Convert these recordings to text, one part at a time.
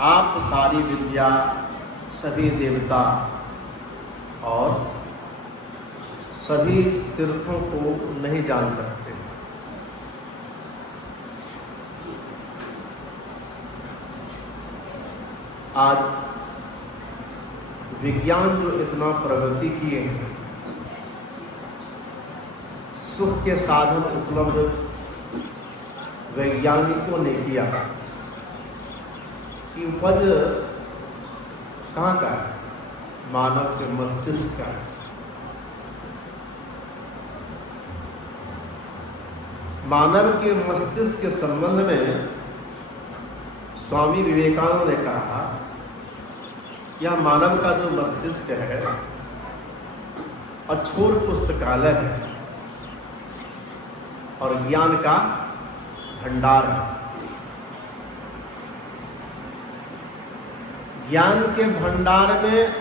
आप सारी विद्या, सभी देवता और सभी तीर्थों को नहीं जान सकते। आज विज्ञान जो इतना प्रगति किए हैं, सुख के साधन उपलब्ध वैज्ञानिकों ने किया कि उपज कहाँ का है? मानव के मस्तिष्क का है। मानव के मस्तिष्क के संबंध में स्वामी विवेकानंद ने कहा, यह मानव का जो मस्तिष्क है अछूत पुस्तकालय है और ज्ञान का भंडार है। ज्ञान के भंडार में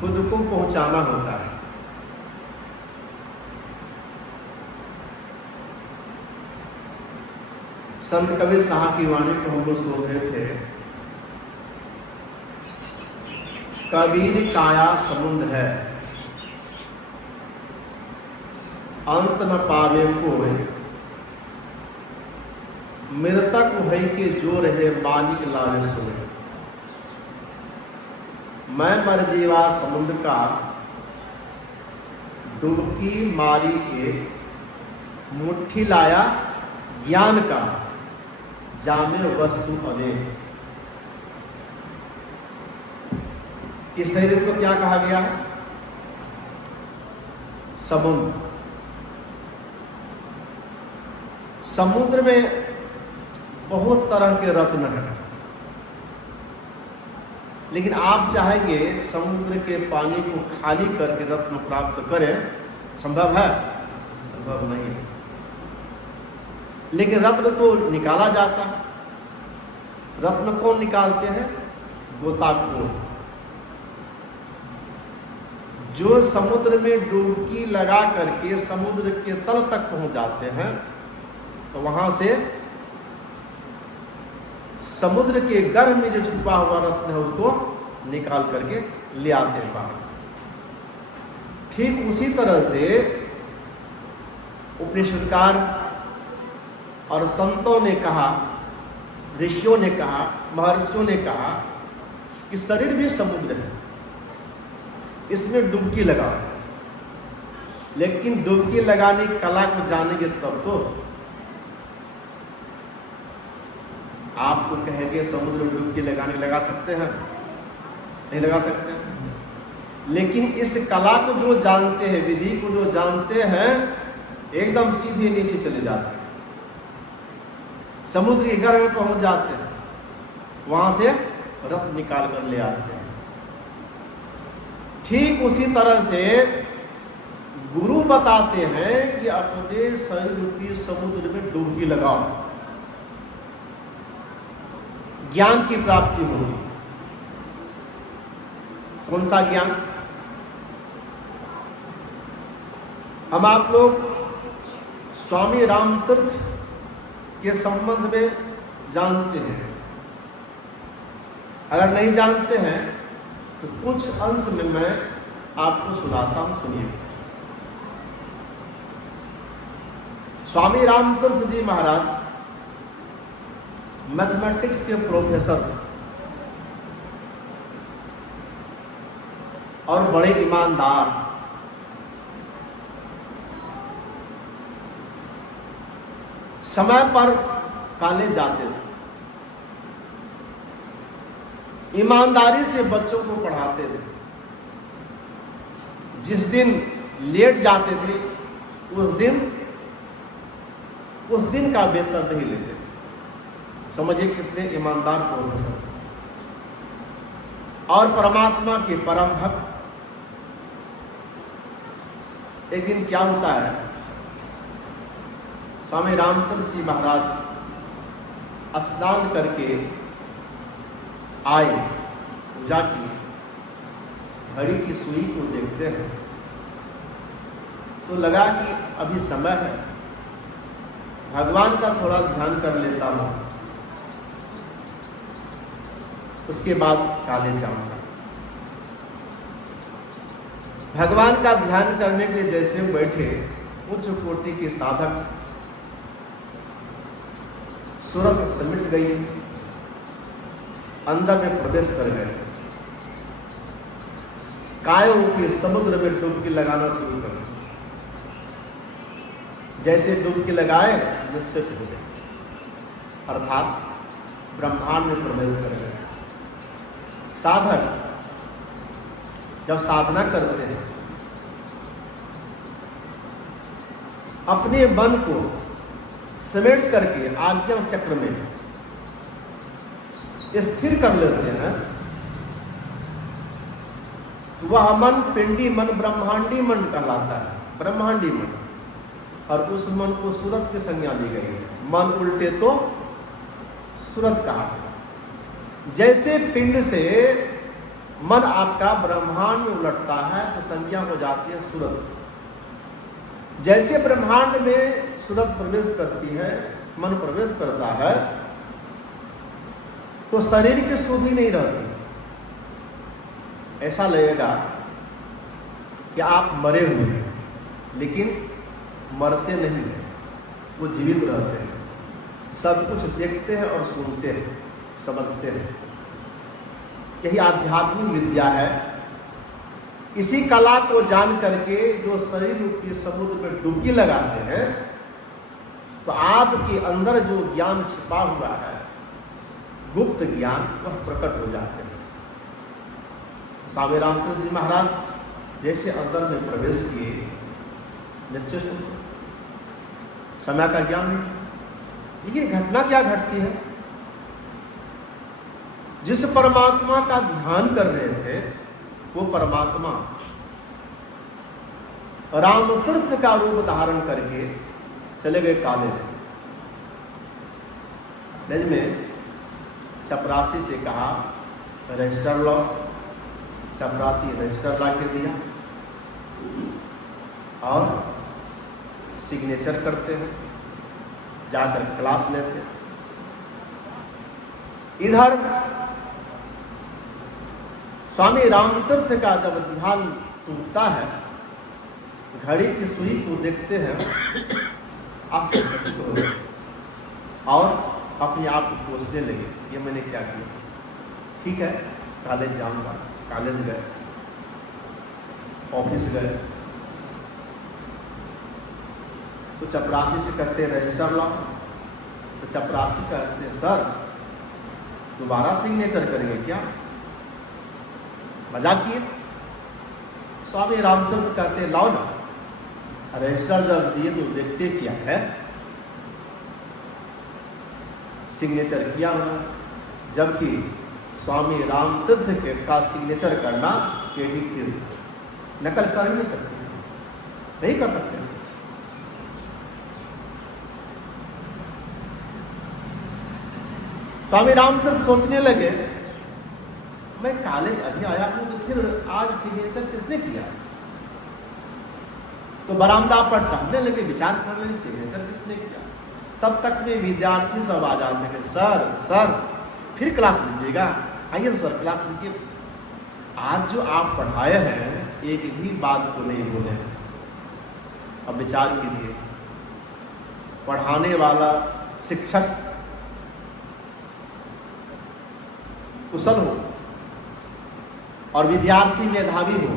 खुद को पहुंचाना होता है। संत कबीर साहब की वाणी को हम लोग सुन रहे थे, कबीर काया समुद्र है, अंत न पावे कोई, मृतक भई के जो रहे मालिक लावे सुने। मैं मर जीवा समुद्र का, डुबकी मारी के मुट्ठी लाया ज्ञान का, जामे वस्तु अनेक। इस शरीर को क्या कहा गया? समुद्र। समुद्र में बहुत तरह के रत्न हैं, लेकिन आप चाहेंगे समुद्र के पानी को खाली करके रत्न प्राप्त करें, संभव है? संभव नहीं है। लेकिन रत्न तो निकाला जाता है। रत्न कौन निकालते हैं? गोताखोर, जो समुद्र में डुबकी लगा करके समुद्र के तल तक पहुंच जाते हैं, तो वहां से समुद्र के गर्भ में जो छुपा हुआ रत्न है उसको निकाल करके ले आते हैं बाहर। ठीक उसी तरह से उपनिषदकार और संतों ने कहा, ऋषियों ने कहा, महर्षियों ने कहा कि शरीर भी समुद्र है, इसमें डुबकी लगाओ। लेकिन डुबकी लगाने की कला को जानेंगे तब तो। आपको कहेंगे समुद्र में डुबकी लगा सकते हैं? नहीं लगा सकते। लेकिन इस कला को जो जानते हैं, विधि को जो जानते हैं, एकदम सीधे नीचे चले जाते हैं, समुद्र के गर्भ में पहुंच जाते हैं, वहां से रत्न निकाल कर ले आते हैं। ठीक उसी तरह से गुरु बताते हैं कि अपने शरीर रूपी समुद्र में डुबकी लगाओ, ज्ञान की प्राप्ति होगी। कौन सा ज्ञान? हम आप लोग स्वामी रामतीर्थ के संबंध में जानते हैं। अगर नहीं जानते हैं तो कुछ अंश में मैं आपको सुनाता हूं, सुनिए। स्वामी रामतीर्थ जी महाराज मैथमेटिक्स के प्रोफेसर थे और बड़े ईमानदार। समय पर कॉलेज जाते थे, ईमानदारी से बच्चों को पढ़ाते थे। जिस दिन लेट जाते थे उस दिन का वेतन नहीं लेते थे। समझिए कितने ईमानदार प्रोफेसर थे। और परमात्मा के परम भक्त। एक दिन क्या होता है, स्वामी रामतीर्थ जी महाराज स्नान करके आए, पूजा की, घड़ी की सुई को देखते हैं तो लगा कि अभी समय है, भगवान का थोड़ा ध्यान कर लेता हूँ। उसके बाद काले जाऊंगा। भगवान का ध्यान करने के लिए जैसे बैठे, उच्च कोटि के साधक, सूरत समिट गई, अंदर में प्रवेश कर गए, कायों के समुद्र में डुबकी लगाना शुरू कर दिया। जैसे डुबकी लगाए निश्चित हो गए, अर्थात ब्रह्मांड में प्रवेश कर गए। साधक जब साधना करते हैं, अपने मन को समेट करके आज्ञा चक्र में स्थिर कर लेते हैं, तो वह मन पिंडी मन, ब्रह्मांडी मन कहलाता है, ब्रह्मांडी मन। और उस मन को सूरत की संज्ञा दी गई है। मन उल्टे तो सूरत कहा। जैसे पिंड से मन आपका ब्रह्मांड में उलटता है तो संज्ञा हो जाती है सूरत। जैसे ब्रह्मांड में सूरत प्रवेश करती है, मन प्रवेश करता है, तो शरीर की सुधि नहीं रहती। ऐसा लगेगा कि आप मरे हुए हैं, लेकिन मरते नहीं हैं, वो जीवित रहते हैं, सब कुछ देखते हैं और सुनते हैं, समझते हैं। यही आध्यात्मिक विद्या है। इसी कला को जान करके जो शरीर रूपी समुद्र में डुबकी लगाते हैं, तो आपके अंदर जो ज्ञान छिपा हुआ है, गुप्त ज्ञान, वह प्रकट हो जाते हैं। स्वामी रामचंद्र जी महाराज जैसे अंदर में प्रवेश किए, निश्चित समय का ज्ञान नहीं। ये घटना क्या घटती है? जिस परमात्मा का ध्यान कर रहे थे, वो परमात्मा रामतीर्थ का रूप धारण करके चले गए कॉलेज में। चपरासी से कहा रजिस्टर लो, चपरासी रजिस्टर ला के दिया और सिग्नेचर करते हैं, जाकर क्लास लेते हैं। इधर स्वामी रामतीर्थ का जब ध्यान टूटता है, घड़ी की सुई को देखते हैं, आश्चर्यचकित हो गए और अपने आप को कोसने लगे, ये मैंने क्या किया। ठीक है, कॉलेज जाऊंगा। कॉलेज गए, ऑफिस गए, तो चपरासी से कहते रजिस्टर लाओ। तो चपरासी कहते सर दोबारा सिग्नेचर करेंगे क्या? मजाक किए। स्वामी रामतीर्थ कहते लाओ ना। रजिस्टर जब दिए तो देखते क्या है, सिग्नेचर किया हुआ, जबकि स्वामी रामतीर्थ के का सिग्नेचर करना पेटी की नकल कर नहीं सकते, नहीं कर सकते। स्वामी रामतीर्थ सोचने लगे, मैं कॉलेज अभी आया हूं तो फिर आज सिग्नेचर किसने किया? तो बरामदा पर टहलने लगे, विचार करने लगे सिग्नेचर किसने किया। तब तक में विद्यार्थी सब आ जाते हैं, सर फिर क्लास लीजिएगा, आइए सर क्लास लीजिए। आज जो आप पढ़ाए हैं एक भी बात को नहीं बोले। अब विचार कीजिए, पढ़ाने वाला शिक्षक कुशल हो और विद्यार्थी मेधावी हो,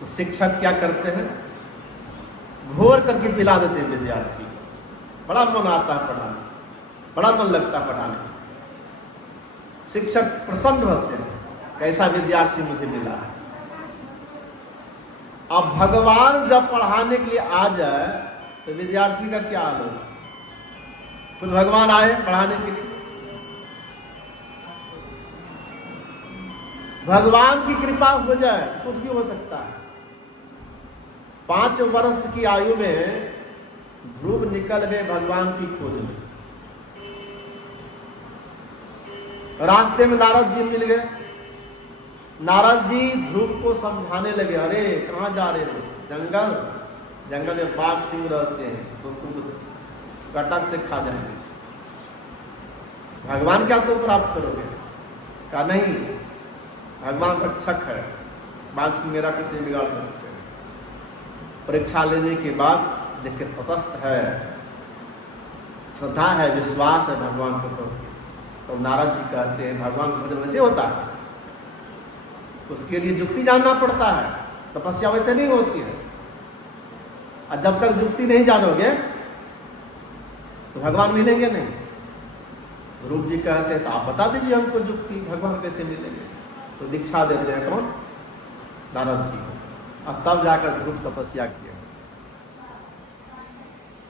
तो शिक्षक क्या करते हैं? घोर करके पिला देते हैं विद्यार्थी। बड़ा मन आता है पढ़ाने, बड़ा मन लगता है पढ़ाने। शिक्षक प्रसन्न रहते हैं, कैसा विद्यार्थी मुझे मिला है। अब भगवान जब पढ़ाने के लिए आ जाए तो विद्यार्थी का क्या हाल होगा? खुद भगवान आए पढ़ाने के लिए, भगवान की कृपा हो जाए कुछ भी हो सकता है। 5 वर्ष की आयु में ध्रुव निकल गए भगवान की खोज में। रास्ते में नारद जी मिल गए। नारद जी ध्रुव को समझाने लगे, अरे कहाँ जा रहे हो? जंगल, जंगल में बाघ सिंह रहते हैं तो तुम कटक से खा जाएंगे, भगवान क्या तुम प्राप्त करोगे? कहा नहीं, भगवान रक्षक है, बाघ सिंह मेरा कुछ नहीं बिगाड़ सकते। परीक्षा लेने के बाद देखिए तटस्थ है, श्रद्धा है, विश्वास है भगवान के प्रति। तो नारद जी कहते हैं भगवान का भजन वैसे होता है, उसके लिए युक्ति जानना पड़ता है, तपस्या वैसे नहीं होती है। और जब तक युक्ति नहीं जानोगे तो भगवान मिलेंगे नहीं। रूप जी कहते हैं तो आप बता दीजिए हमको युक्ति, भगवान कैसे मिलेंगे। तो दीक्षा देते हैं कौन? नारद जी। और तब जाकर ध्रुव तपस्या किया।